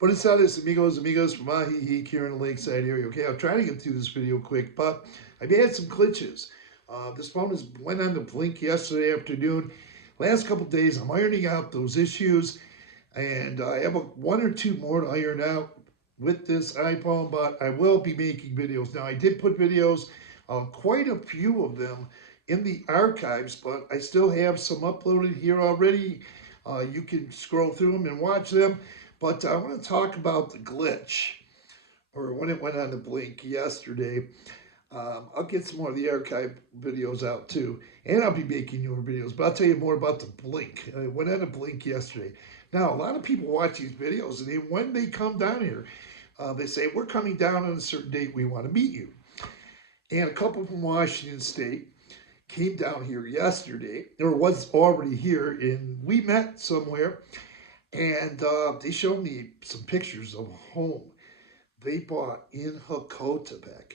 Buenos Aires, amigos from Ajijic here in the Lakeside area. Okay, I'll try to get through this video quick, but I've had some glitches. This phone went on the blink yesterday afternoon. Last couple days, I'm ironing out those issues, and I have one or two more to iron out with this iPhone, but I will be making videos. Now, I did put videos, quite a few of them, in the archives, but I still have some uploaded here already. You can scroll through them and watch them. But I want to talk about the glitch, or when it went on the blink yesterday. I'll get some more of the archive videos out too, and I'll be making newer videos. But I'll tell you more about the blink. It went on a blink yesterday. Now, a lot of people watch these videos, and when they come down here, they say, "We're coming down on a certain date. We want to meet you." And a couple from Washington State came down here yesterday, or was already here, and we met somewhere. And they showed me some pictures of a home they bought in Hakotepec.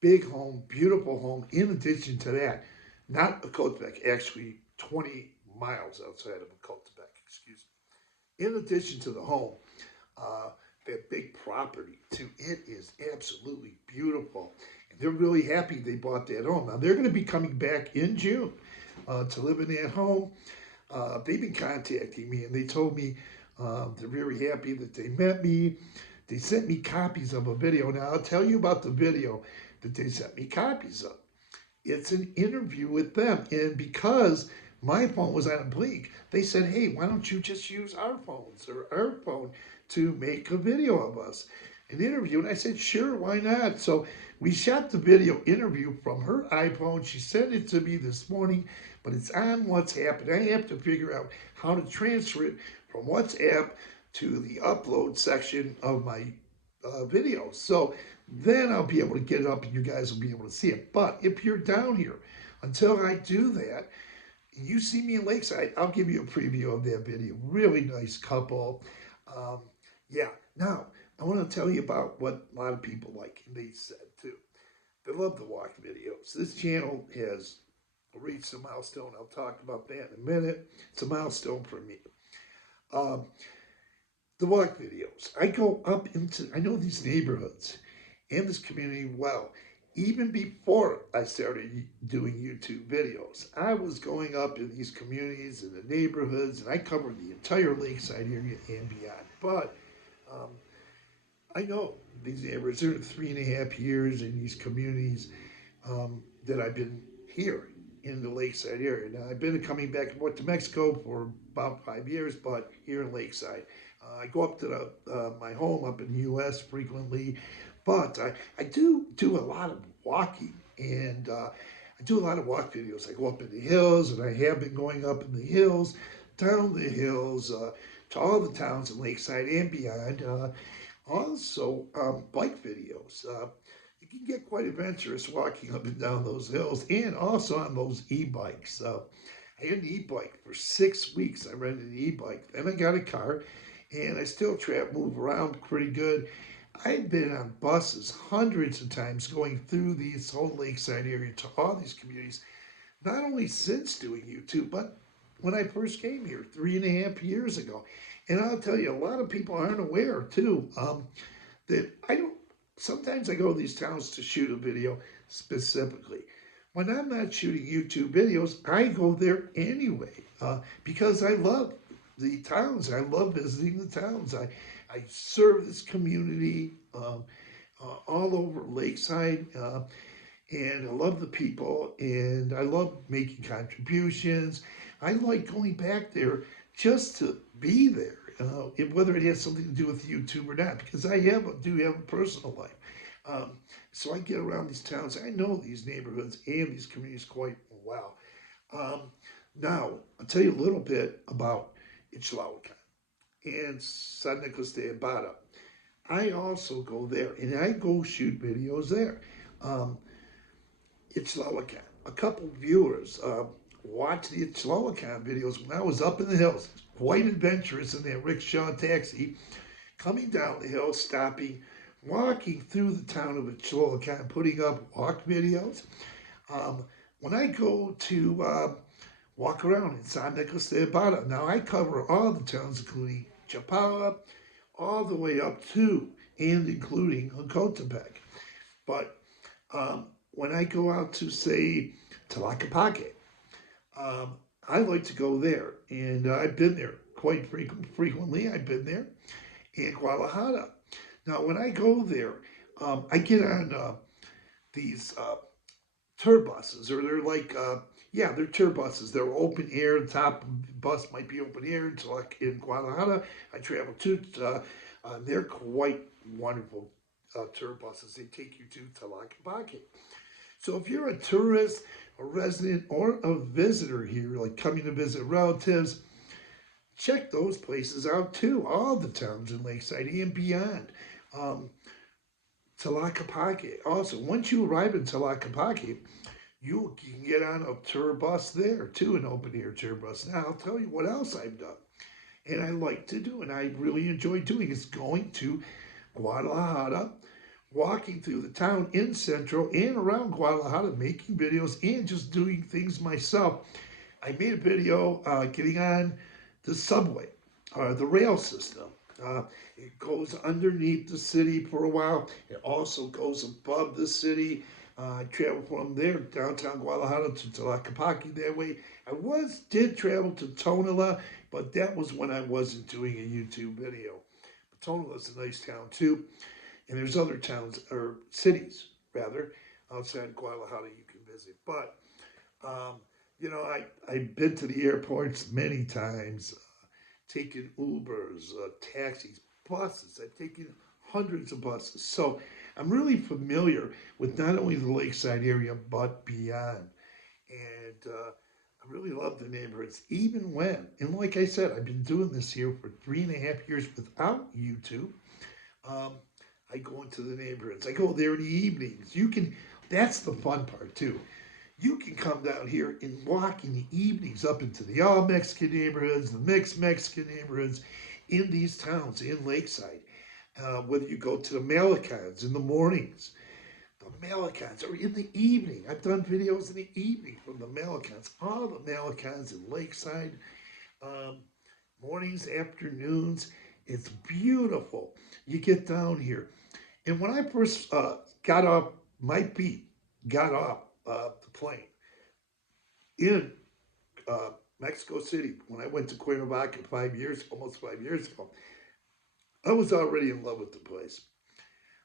Big home, beautiful home. In addition to that, not Hakotepec, actually 20 miles outside of Hakotepec, excuse me. In addition to the home, uh, that big property too. It is absolutely beautiful. And they're really happy they bought that home. Now they're going to be coming back in June to live in that home. They've been contacting me and they told me they're very happy that they met me. They sent me copies of a video. Now, I'll tell you about the video that they sent me copies of. It's an interview with them. And because my phone was on a blink, they said, "Hey, why don't you just use our phones or our phone to make a video of us?" An interview. And I said, "Sure, why not?" So we shot the video interview from her iPhone. She sent it to me this morning, but it's on WhatsApp, and I have to figure out how to transfer it from WhatsApp to the upload section of my videos. So then I'll be able to get it up and you guys will be able to see it. But if you're down here, until I do that, you see me in Lakeside, I'll give you a preview of that video. Really nice couple. Um, yeah. Now, I want to tell you about what a lot of people like, and they said too. They love the walk videos. This channel has reached a milestone. I'll talk about that in a minute. It's a milestone for me. Um, the walk videos. I know these neighborhoods and this community well. Even before I started doing YouTube videos, I was going up in these communities and the neighborhoods, and I covered the entire Lakeside area and beyond. But um, I know these neighborhoods. There are 3.5 years in these communities that I've been here in the Lakeside area. Now, I've been coming back and forth to Mexico for about 5 years, but here in Lakeside. I go up to my home up in the U.S. frequently, but I do a lot of walking, and I do a lot of walk videos. I go up in the hills, and I have been going up in the hills, down the hills, to all the towns in Lakeside and beyond. Also, bike videos. You can get quite adventurous walking up and down those hills, and also on those e-bikes. I had an e-bike for 6 weeks. I rented an e-bike. Then I got a car, and I still move around pretty good. I've been on buses hundreds of times going through this whole Lakeside area to all these communities, not only since doing YouTube, but when I first came here 3.5 years ago. And I'll tell you, a lot of people aren't aware too that I don't. Sometimes I go to these towns to shoot a video specifically. When I'm not shooting YouTube videos, I go there anyway because I love the towns. I love visiting the towns. I serve this community all over Lakeside, and I love the people, and I love making contributions. I like going back there just to be there, whether it has something to do with YouTube or not, because do have a personal life. So I get around these towns. I know these neighborhoods and these communities quite well. Um, Now, I'll tell you a little bit about Ichlawakan and San Nicolas de Abada. I also go there and I go shoot videos there. Um, Ichlawakan. A couple viewers watched the Ichlawakan videos when I was up in the hills. Quite adventurous in that rickshaw taxi, coming down the hill, stopping, walking through the town of Ichlawakan, putting up walk videos. Um, when I go to walk around in San Nicolas de Abada, now I cover all the towns, including Chapala, all the way up to and including Ocotepeque. But when I go out to, say, Tlaquepaque, um, I like to go there, and I've been there quite frequently. I've been there in Guadalajara. Now, when I go there, I get on these tour buses, or they're like, yeah, they're tour buses. They're open air. The top bus might be open air. So, like in Guadalajara, I travel to. They're quite wonderful tour buses. They take you to Tlaquepaque. So if you're a tourist, a resident, or a visitor here, like coming to visit relatives, check those places out too. All the towns in Lakeside and beyond. Um, Tlaquepaque. Also, once you arrive in Tlaquepaque, you can get on a tour bus there too, an open air tour bus. Now, I'll tell you what else I've done and I like to do, and I really enjoy doing is going to Guadalajara, walking through the town in Central and around Guadalajara, making videos and just doing things myself. I made a video getting on the subway, the rail system. It goes underneath the city for a while. It also goes above the city. I traveled from there, downtown Guadalajara, to Tlaquepaque that way. Did travel to Tonala, but that was when I wasn't doing a YouTube video. But Tonala's a nice town too. And there's other towns, or cities, rather, outside Guadalajara you can visit. But, um, I've been to the airports many times, taken Ubers, taxis, buses. I've taken hundreds of buses. So I'm really familiar with not only the Lakeside area, but beyond. And I really love the neighborhoods, even when, and like I said, I've been doing this here for 3.5 years without YouTube. Um, I go into the neighborhoods. I go there in the evenings. That's the fun part too. You can come down here and walk in the evenings up into the all Mexican neighborhoods, the mixed Mexican neighborhoods in these towns in Lakeside. Whether you go to the Malecons in the mornings, the Malecons, or in the evening. I've done videos in the evening from the Malecons, all the Malecons in Lakeside, um, mornings, afternoons. It's beautiful. You get down here. And when I first got off my feet, got off the plane in uh, Mexico City, when I went to Cuernavaca almost 5 years ago, I was already in love with the place.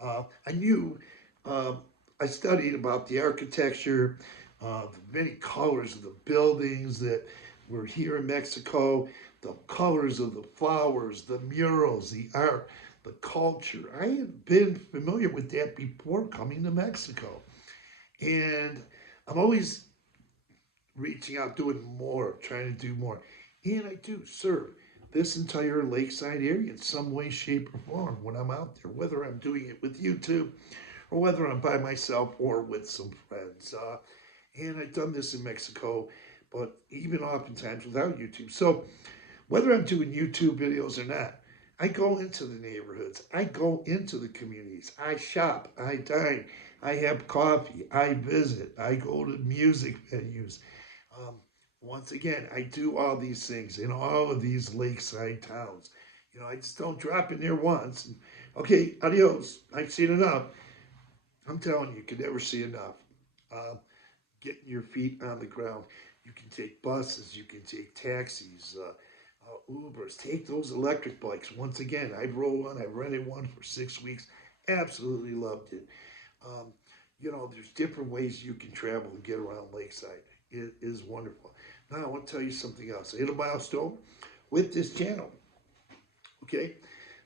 I knew, um, I studied about the architecture, the many colors of the buildings that were here in Mexico, the colors of the flowers, the murals, the art, the culture. I had been familiar with that before coming to Mexico. And I'm always reaching out, doing more, trying to do more. And I do serve this entire Lakeside area in some way, shape, or form when I'm out there, whether I'm doing it with YouTube or whether I'm by myself or with some friends. And I've done this in Mexico, but even oftentimes without YouTube. So whether I'm doing YouTube videos or not, I go into the neighborhoods, I go into the communities, I shop, I dine, I have coffee, I visit, I go to music venues. Um, Once again, I do all these things in all of these lakeside towns. I just don't drop in there once. And, okay, adios. I've seen enough. I'm telling you, you can never see enough. Uh, Getting your feet on the ground. You can take buses, you can take taxis, Ubers, take those electric bikes. Once again, I rode one, I rented one for 6 weeks, absolutely loved it. Um, there's different ways you can travel and get around Lakeside. It is wonderful. Now, I want to tell you something else. I hit a milestone with this channel. Okay?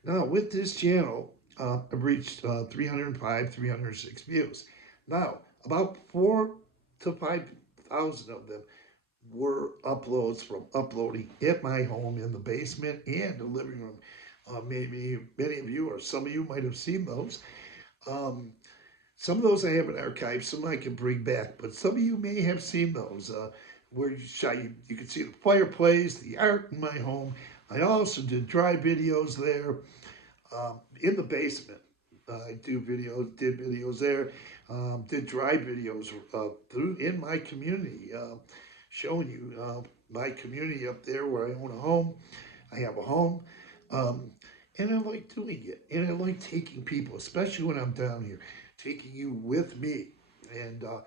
Now, with this channel, I've reached 305, 306 views. Now, about 4 to 5,000 of them were uploads from uploading at my home in the basement and the living room. Maybe many of you or some of you might have seen those. Um, some of those I have in archives, some I can bring back, but some of you may have seen those where you can see the fireplace, the art in my home. I also did dry videos there in the basement. I did videos there, did dry videos through in my community, showing you my community up there where I own a home. I have a home. Um, And I like doing it. And I like taking people, especially when I'm down here, taking you with me. And a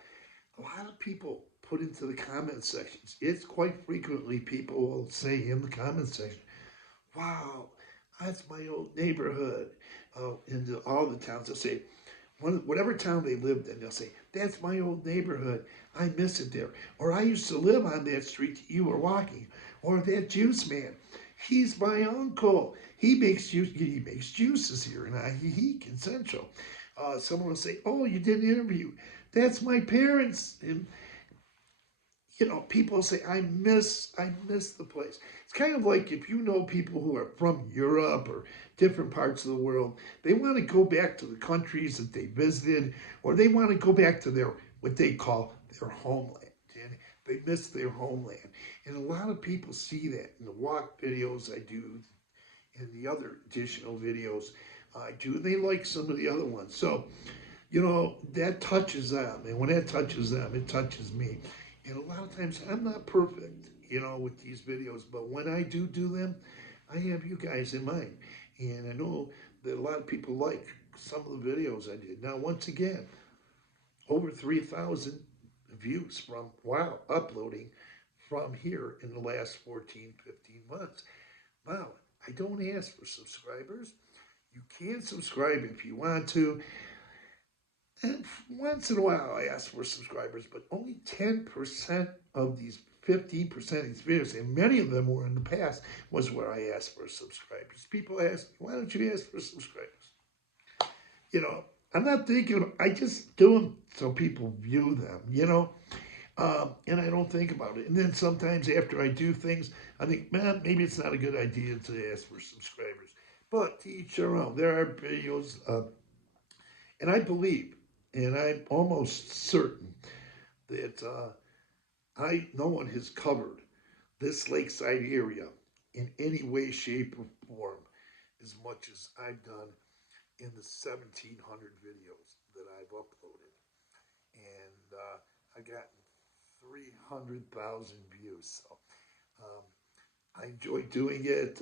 lot of people put into the comment sections. It's quite frequently people will say in the comment section, wow, that's my old neighborhood. In all the towns, they'll say, whatever town they lived in, they'll say, that's my old neighborhood. I miss it there. Or I used to live on that street that you were walking. Or that juice man. He's my uncle. He makes juices here in Ajijic in Central. Someone will say, oh, you did an interview. That's my parents. And people say, I miss the place. It's kind of like if you know people who are from Europe or different parts of the world, they want to go back to the countries that they visited, or they want to go back to what they call their homeland. And they miss their homeland. And a lot of people see that in the walk videos I do and the other additional videos I do. They like some of the other ones. So that touches them. And when that touches them, it touches me. And a lot of times I'm not perfect, with these videos, but when I do them, I have you guys in mind. And I know that a lot of people like some of the videos I did. Now, once again, over 3,000 views from, wow, uploading from here in the last 14, 15 months. Wow, I don't ask for subscribers. You can subscribe if you want to. And once in a while, I ask for subscribers, but only 10% of these 15% of these videos, and many of them were in the past, was where I asked for subscribers. People ask, why don't you ask for subscribers? You know, I'm not thinking, I just do them so people view them. And I don't think about it. And then sometimes after I do things, I think, man, maybe it's not a good idea to ask for subscribers. But to each their own. There are videos, and I believe, and I'm almost certain that no one has covered this lakeside area in any way, shape, or form as much as I've done in the 1,700 videos that I've uploaded. And I got 300,000 views. So um, I enjoy doing it.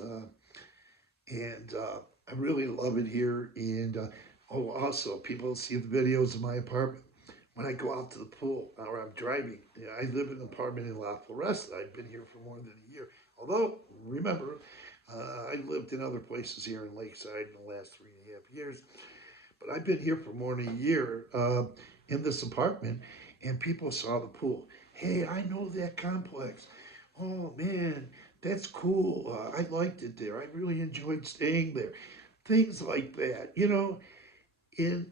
And I really love it here. And also, people see the videos of my apartment when I go out to the pool or I'm driving. I live in an apartment in La Floresta. I've been here for more than a year. Although, remember, I lived in other places here in Lakeside in the last 3.5 years. But I've been here for more than a year in this apartment, and people saw the pool. Hey, I know that complex. Oh man, that's cool. I liked it there. I really enjoyed staying there. Things like that, and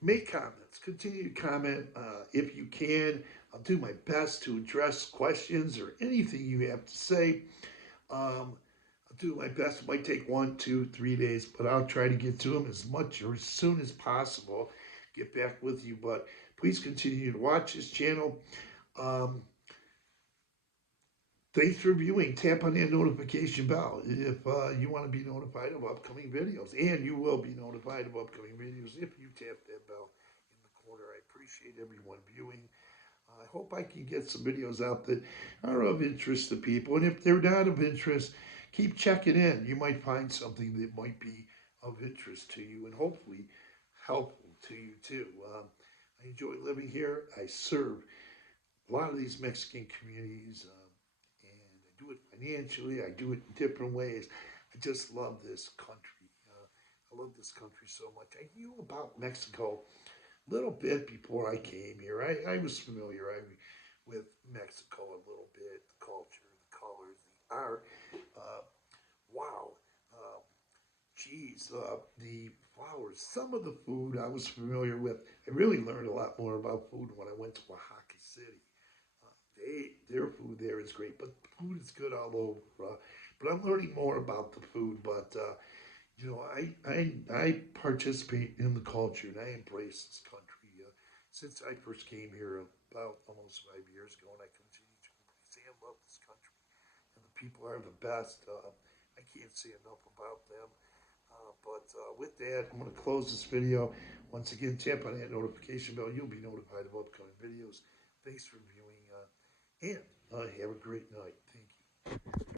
make comments. Continue to comment if you can. I'll do my best to address questions or anything you have to say. I'll do my best. It might take 1, 2, 3 days, but I'll try to get to them as much or as soon as possible. Get back with you, but please continue to watch this channel. Um, Thanks for viewing. Tap on that notification bell if you want to be notified of upcoming videos. And you will be notified of upcoming videos if you tap that bell in the corner. I appreciate everyone viewing. I hope I can get some videos out that are of interest to people. And if they're not of interest, keep checking in. You might find something that might be of interest to you and hopefully helpful to you too. I enjoy living here. I serve a lot of these Mexican communities, and I do it financially. I do it in different ways. I just love this country. I love this country so much. I knew about Mexico a little bit before I came here. I was familiar with Mexico a little bit, the culture, the colors, the art. Uh, wow. Um, Geez, the flowers, some of the food I was familiar with. I really learned a lot more about food when I went to Oaxaca City. Their food there is great, but food is good all over. But I'm learning more about the food. But I participate in the culture and I embrace this country. Since I first came here about almost 5 years ago, and I continue to embrace and love this country. And the people are the best. I can't say enough about them. But with that, I'm going to close this video. Once again, tap on that notification bell. You'll be notified of upcoming videos. Thanks for viewing, and have a great night. Thank you.